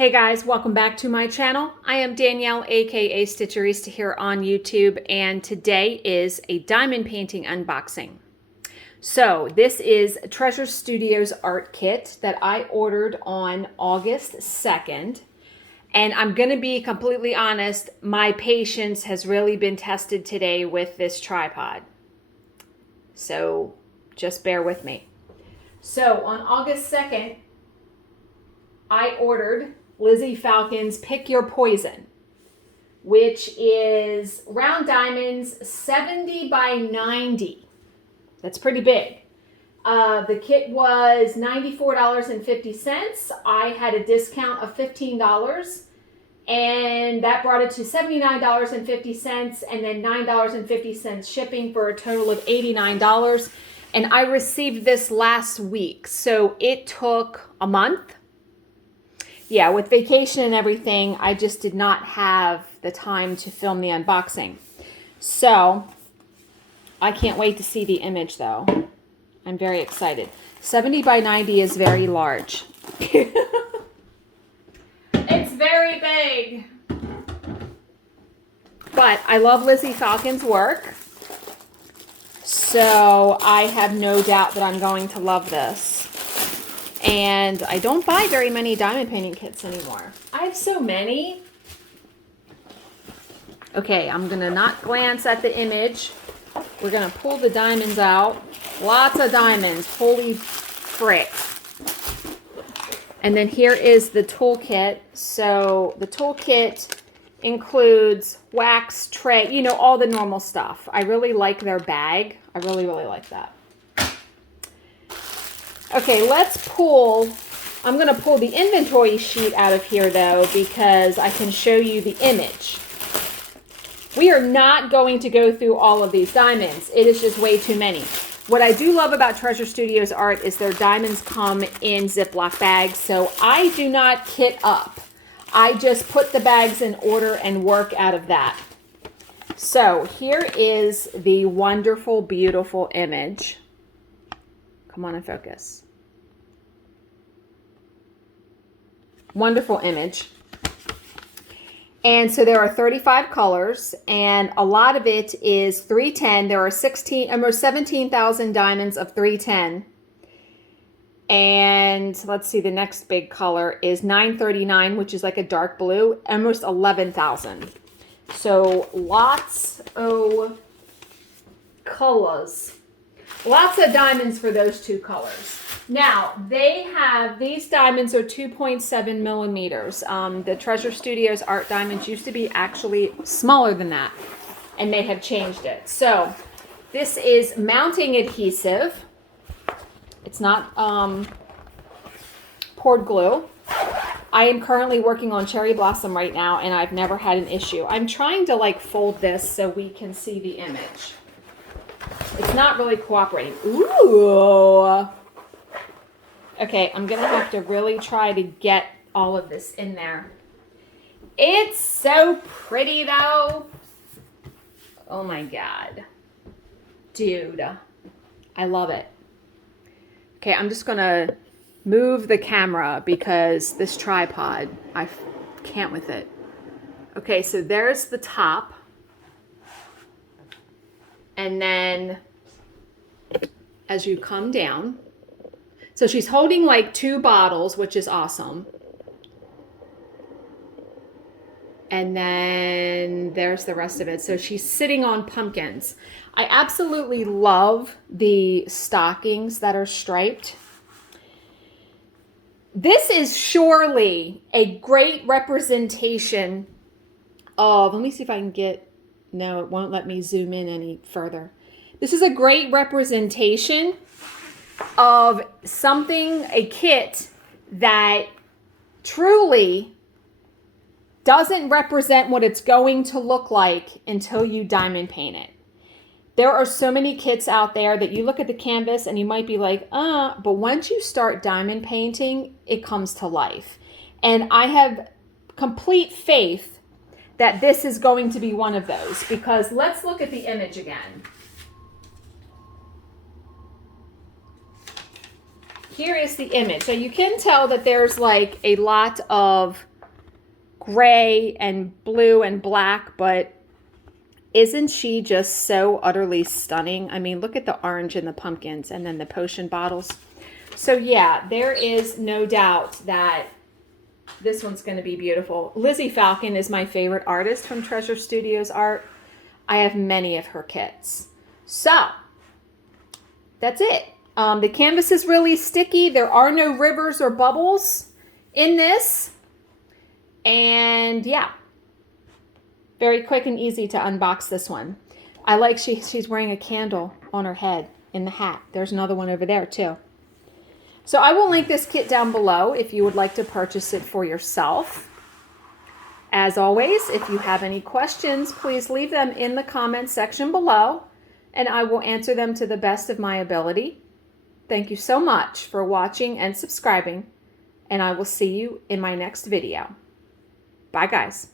Hey guys, welcome back to my channel. I am Danielle, aka Stitcherista here on YouTube, and today is a diamond painting unboxing. So this is Treasure Studios art kit that I ordered on August 2nd. And I'm gonna be completely honest, my patience has really been tested today with this tripod. So just bear with me. So on August 2nd, I ordered Lizzy Falcon's Pick Your Poison, which is round diamonds 70 by 90. That's pretty big. The kit was $94.50. I had a discount of $15, and that brought it to $79.50 and then $9.50 shipping for a total of $89. And I received this last week, so it took a month. Yeah, with vacation and everything, I just did not have the time to film the unboxing. So, I can't wait to see the image though. I'm very excited. 70 by 90 is very large. It's very big. But I love Lizzy Falcon's work. So, I have no doubt that I'm going to love this. And I don't buy very many diamond painting kits anymore. I have so many. Okay, I'm going to not glance at the image. We're going to pull the diamonds out. Lots of diamonds. Holy frick. And then here is the toolkit. So the toolkit includes wax, tray, you know, all the normal stuff. I really like their bag. I really, really like that. Okay, let's pull, I'm going to pull the inventory sheet out of here though, because I can show you the image. We are not going to go through all of these diamonds. It is just way too many. What I do love about Treasure Studios art is their diamonds come in Ziploc bags, so I do not kit up. I just put the bags in order and work out of that. So here is the wonderful, beautiful image. Come on and focus. Wonderful image. And so there are 35 colors, and a lot of it is 310. There are almost 17,000 diamonds of 310. And let's see, the next big color is 939, which is like a dark blue, almost 11,000. So lots of colors. Lots of diamonds for those two colors. Now, they have, these diamonds are 2.7 millimeters. The Treasure Studios art diamonds used to be actually smaller than that, and they have changed it. So, this is mounting adhesive. It's not poured glue. I am currently working on Cherry Blossom right now, and I've never had an issue. I'm trying to like fold this so we can see the image. It's not really cooperating. Ooh. Okay, I'm going to have to really try to get all of this in there. It's so pretty, though. Oh, my God. Dude. I love it. Okay, I'm just going to move the camera because this tripod, I can't with it. Okay, so there's the top. And then as you come down, so she's holding like two bottles, which is awesome. And then there's the rest of it. So she's sitting on pumpkins. I absolutely love the stockings that are striped. This is surely a great representation of, let me see if I can get, no, it won't let me zoom in any further. This is a great representation of something, a kit that truly doesn't represent what it's going to look like until you diamond paint it. There are so many kits out there that you look at the canvas and you might be like, but once you start diamond painting, it comes to life. And I have complete faith that this is going to be one of those, because let's look at the image again. Here is the image. So you can tell that there's like a lot of gray and blue and black, but isn't she just so utterly stunning? I mean, look at the orange and the pumpkins and then the potion bottles. So yeah, there is no doubt that this one's going to be beautiful. Lizzy Falcon is my favorite artist from Treasure Studios Art. I have many of her kits. So that's it. The canvas is really sticky. There are no rivers or bubbles in this. And yeah, very quick and easy to unbox this one. I like she's wearing a candle on her head in the hat. There's another one over there too. So I will link this kit down below if you would like to purchase it for yourself. As always, if you have any questions, please leave them in the comments section below, and I will answer them to the best of my ability. Thank you so much for watching and subscribing, and I will see you in my next video. Bye, guys.